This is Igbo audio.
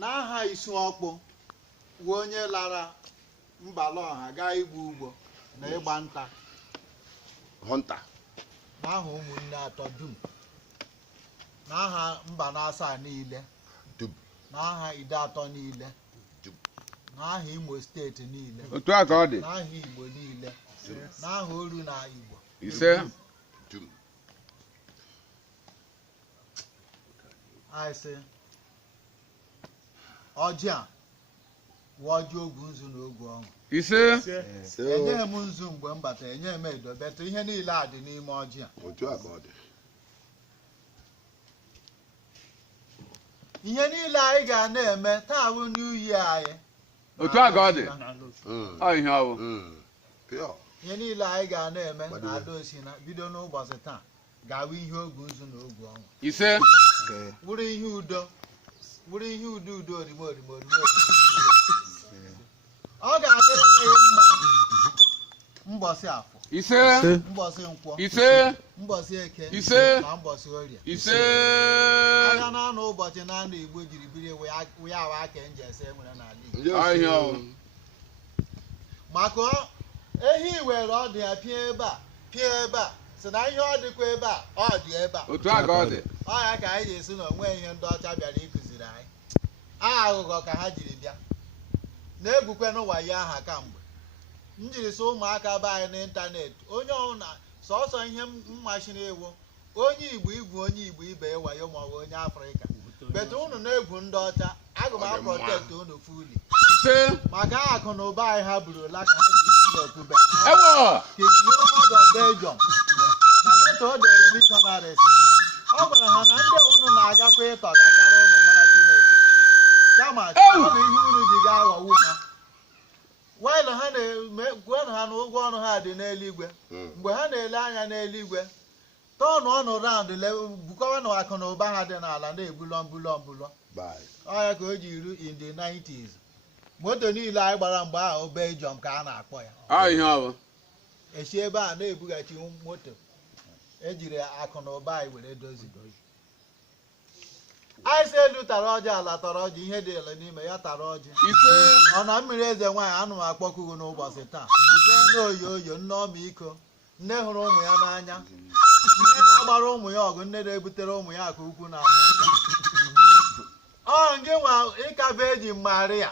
n'aha Isuọkpụ bụ onye lara Mbalọha gaa igbu ugbo na ịgba nta Hunter. n'aha ụmụnne atọ dum, n'aha Mbanasa niile, Dum. n'aha Ide atọ niile, n'aha Imo steeti niile, Otu a ka ọ dị. n'aha Igbo niile, n'aha Oru na Igbo. Ise. Dum. Anyị sị ọjị a wụ ọjị ogwu nzu na ogwu ọṅụ. Ise. Enyeghị m nzu mgbe m batara, enyeghị m edo, betụ ihe niile a dị n'ime ọjị a. Otu a ka ọ dị. Ihe niile anyị ga na-eme taa bụ New Year anyị. Otu a ka ọ dị. Ọ ihe ọ bụ. Pure. Ihe niile anyị ga na-eme na Adaosina bido n'ụbọchị taa ga-abụ ihe ogwu nzu na ogwu ọṅụ. Ise. Bụrụ ihe udo, bụrụ ihe udo udo orimo orimo orimo. Ọ ga-adịrị anyị mma mbọsị Afọ, Ise. mbọsị Nkwọ, Ise. mbọsị Eke, Ise. na mbọsị Orie. Ise. Agha na-anọ ụbọchị na-anọ Igbo jiri biri wee awa aka nje ese nwere n'ala Igbo. Ọ ihe ọ bụ. Maka ehi were ọ dị ya pịa ebe a sị na ihe ọ dịkwa ebe a ọ dị ebe a. Otu a ka ọ dị. Ọ ya ka anyị ga-esi na onwe ihe ndị ọcha bịara ịkụziri anyị. Aghụghọ ka ha jiri bịa na-egwukwenụ wayo aha kamgbe. M jiri sị ụmụaka be anyị n'ịntanetị onye ọbụla sọsọ ihe mmachiri ewu onye Igbo igwu onye Igbo ibe wayo maọbụ onye Afrịka, betu unu na-egwu ndị ọcha aga m aprotect unu fuli Ise. maka akụ na ụba anyị ha burula ka ha ji ekwube Ewo. Belgium na neto o dere missionaries. Ọ gwara ha na ndị unu na-agakwa ịtọ ga-akara unu mara Chineke kama ọ bụ ihe unu ji gaa ghọgbu ha. While ha na-gwenụ ha na ụgwọ ọrụ ha dị n'eluigwe, mgbe ha na-ele anya n'eluigwe tọọnụ ọnụ raụndụ bukọwa na akụ na ụba ha dị n'ala na-ebulọ mbulọ. Ọ ya ka o ji iru in the 90s. Moto niile anyị gbara mgbe ahụ Belgium ka a na-akpọ ya. Ọ ihe ọ bụ. Esi ebe a na-ebughachi moto ejiri akụ na ụba anyị were dozi. Anyị si elu tara ọjị, ala tara ọjị, ihe dị ele n'ime ya tara ọjị. Ise. Ọ na mmiri eze nwaanyị anụ m akpọkugo n'ụbọchị taa. Nne oyoyo, nne ọmịiko, nne hụrụ ụmụ ya n'anya, nne na-agbara ụmụ ya ọgụ, nne na-ebutere ụmụ ya aka ukwu na ahụ. Ọ nke nwa ịka Virgin Maria.